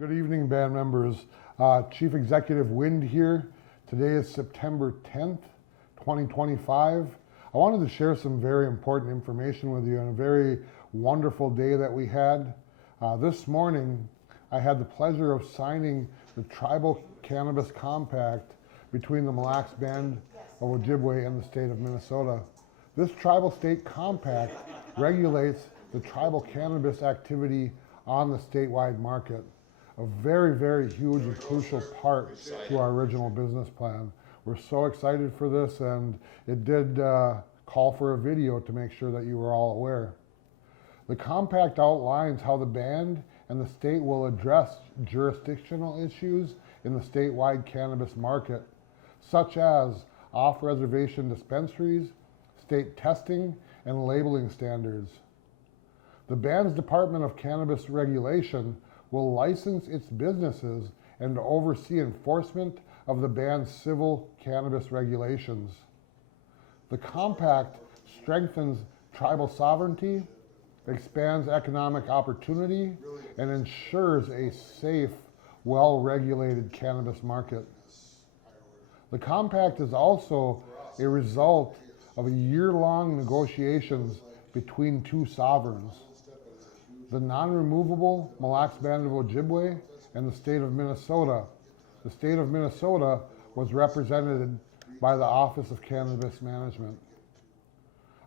Good evening, band members. Chief Executive Wind here. Today is September 10th, 2025. I wanted to share some very important information with you on a very wonderful day that we had. This morning, I had the pleasure of signing the Tribal Cannabis Compact between the Mille Lacs Band of Ojibwe and the state of Minnesota. This tribal state compact regulates the tribal cannabis activity on the statewide market. A very, very huge and crucial part to our original business plan. We're so excited for this, and it did call for a video to make sure that you were all aware. The compact outlines how the band and the state will address jurisdictional issues in the statewide cannabis market, such as off-reservation dispensaries, state testing, and labeling standards. The band's Department of Cannabis Regulation will license its businesses and oversee enforcement of the band's civil cannabis regulations. The compact strengthens tribal sovereignty, expands economic opportunity, and ensures a safe, well-regulated cannabis market. The compact is also a result of year-long negotiations between two sovereigns, the non-removable Mille Lacs Band of Ojibwe and the state of Minnesota. The state of Minnesota was represented by the Office of Cannabis Management.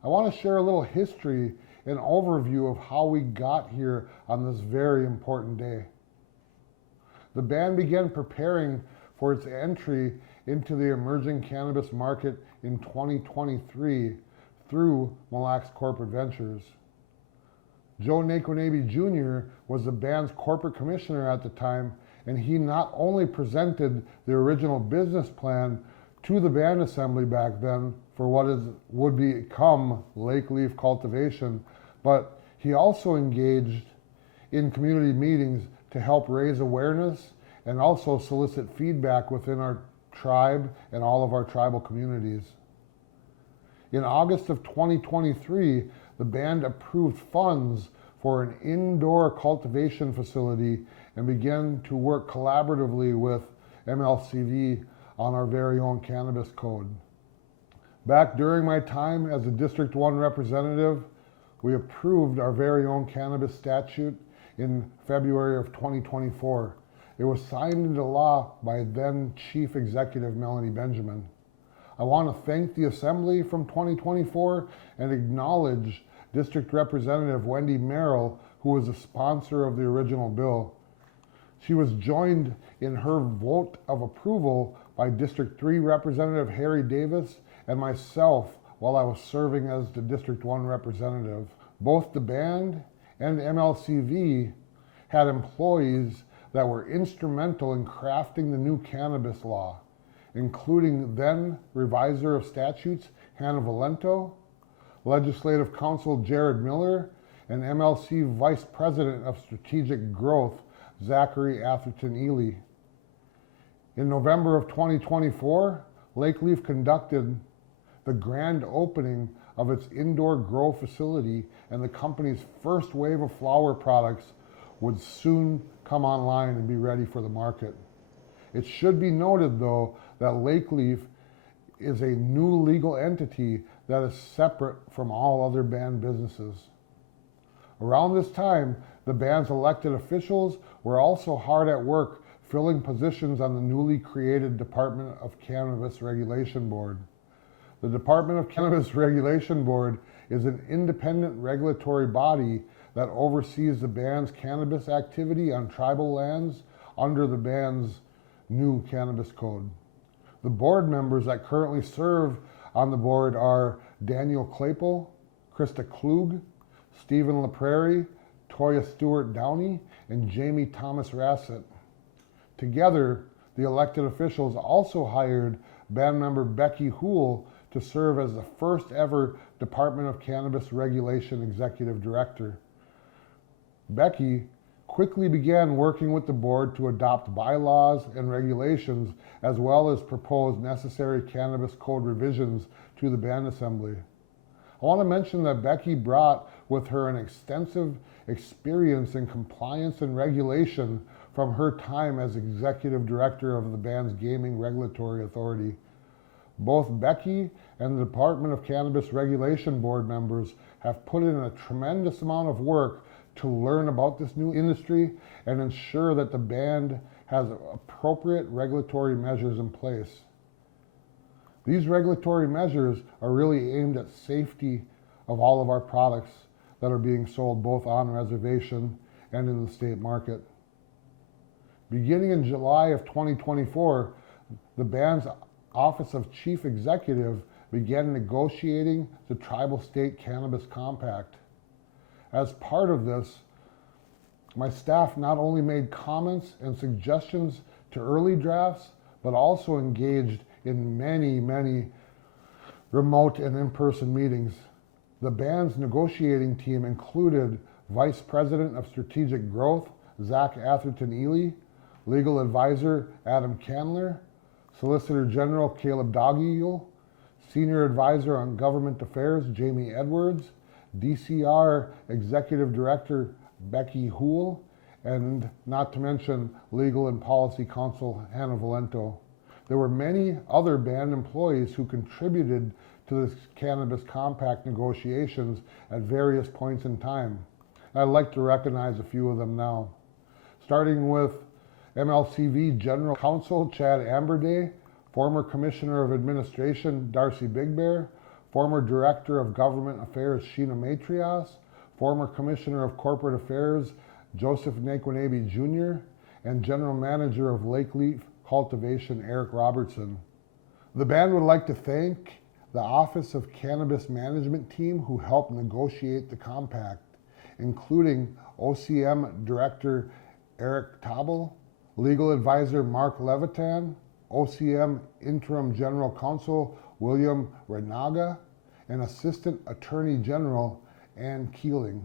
I want to share a little history and overview of how we got here on this very important day. The band began preparing for its entry into the emerging cannabis market in 2023 through Mille Lacs Corporate Ventures. Joe Nakonabe Jr. was the band's corporate commissioner at the time, and he not only presented the original business plan to the band assembly back then for what would become Lake Leaf cultivation, but he also engaged in community meetings to help raise awareness and also solicit feedback within our tribe and all of our tribal communities. In August of 2023, the band approved funds for an indoor cultivation facility and began to work collaboratively with MLCV on our very own cannabis code. Back during my time as a District 1 representative, we approved our very own cannabis statute in February of 2024. It was signed into law by then Chief Executive Melanie Benjamin. I want to thank the Assembly from 2024 and acknowledge District Representative Wendy Merrill, who was a sponsor of the original bill. She was joined in her vote of approval by District 3 Representative Harry Davis and myself while I was serving as the District 1 representative. Both the band and MLCV had employees that were instrumental in crafting the new cannabis law, including then Reviser of Statutes Hannah Valento, Legislative Counsel Jared Miller, and MLC Vice President of Strategic Growth Zachary Atherton Ely. In November of 2024, Lake Leaf conducted the grand opening of its indoor grow facility, and the company's first wave of flower products would soon come online and be ready for the market. It should be noted, though, that Lake Leaf is a new legal entity that is separate from all other band businesses. Around this time, the band's elected officials were also hard at work filling positions on the newly created Department of Cannabis Regulation Board. The Department of Cannabis Regulation Board is an independent regulatory body that oversees the band's cannabis activity on tribal lands under the band's new cannabis code. The board members that currently serve on the board are Daniel Claypool, Krista Klug, Stephen LaPrairie, Toya Stewart Downey, and Jamie Thomas Rassett. Together, the elected officials also hired band member Becky Houle to serve as the first ever Department of Cannabis Regulation Executive Director. Becky quickly began working with the board to adopt bylaws and regulations as well as propose necessary cannabis code revisions to the band assembly. I want to mention that Becky brought with her an extensive experience in compliance and regulation from her time as executive director of the band's Gaming Regulatory Authority. Both Becky and the Department of Cannabis Regulation Board members have put in a tremendous amount of work to learn about this new industry and ensure that the band has appropriate regulatory measures in place. These regulatory measures are really aimed at safety of all of our products that are being sold both on reservation and in the state market. Beginning in July of 2024, the band's Office of Chief Executive began negotiating the Tribal State Cannabis Compact. As part of this, my staff not only made comments and suggestions to early drafts, but also engaged in many remote and in-person meetings. The band's negotiating team included Vice President of Strategic Growth, Zach Atherton-Ely, Legal Advisor Adam Candler, Solicitor General Caleb Doggiegle, Senior Advisor on Government Affairs Jamie Edwards, DCR Executive Director Becky Houle, and not to mention Legal and Policy Counsel Hannah Valento. There were many other band employees who contributed to this Cannabis Compact negotiations at various points in time. I'd like to recognize a few of them now. Starting with MLCV General Counsel Chad Amberday, former Commissioner of Administration Darcy Bigbear, former Director of Government Affairs Sheena Matrias, former Commissioner of Corporate Affairs Joseph Naquinabe Jr., and General Manager of Lakeleaf Cultivation Eric Robertson. The band would like to thank the Office of Cannabis Management team who helped negotiate the compact, including OCM Director Eric Tabel, Legal Advisor Mark Levitan, OCM Interim General Counsel William Renaga, and Assistant Attorney General Ann Keeling.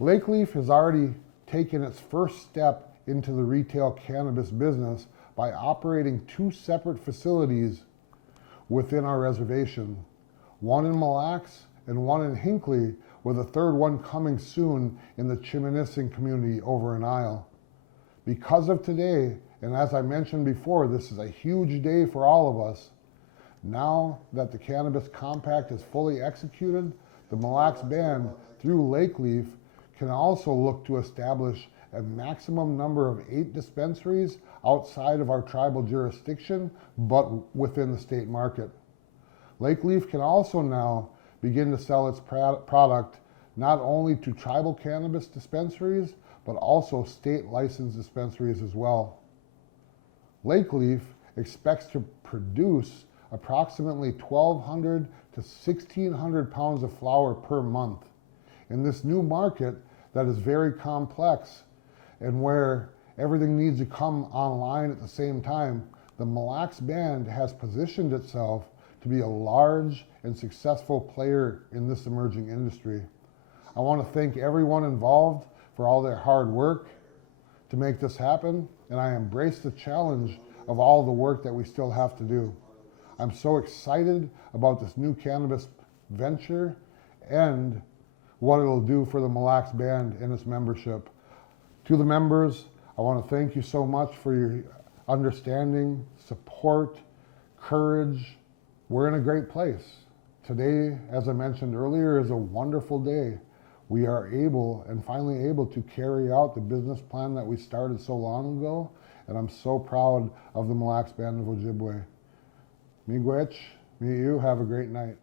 Lakeleaf has already taken its first step into the retail cannabis business by operating 2 separate facilities within our reservation, one in Mille Lacs and one in Hinckley, with a third one coming soon in the Chiminising community over an Isle. Because of today, and as I mentioned before, this is a huge day for all of us. Now that the Cannabis Compact is fully executed, the Mille Lacs Band, through Lakeleaf, can also look to establish a maximum number of 8 dispensaries outside of our tribal jurisdiction, but within the state market. Lakeleaf can also now begin to sell its product not only to tribal cannabis dispensaries, but also state licensed dispensaries as well. Lakeleaf expects to produce approximately 1,200 to 1,600 pounds of flower per month. In this new market that is very complex and where everything needs to come online at the same time, the Mille Lacs Band has positioned itself to be a large and successful player in this emerging industry. I want to thank everyone involved for all their hard work to make this happen, and I embrace the challenge of all the work that we still have to do. I'm so excited about this new cannabis venture and what it'll do for the Mille Lacs Band and its membership. To the members, I want to thank you so much for your understanding, support, courage. We're in a great place. Today, as I mentioned earlier, is a wonderful day. We are finally able to carry out the business plan that we started so long ago, and I'm so proud of the Mille Lacs Band of Ojibwe. Miigwech, me you, have a great night.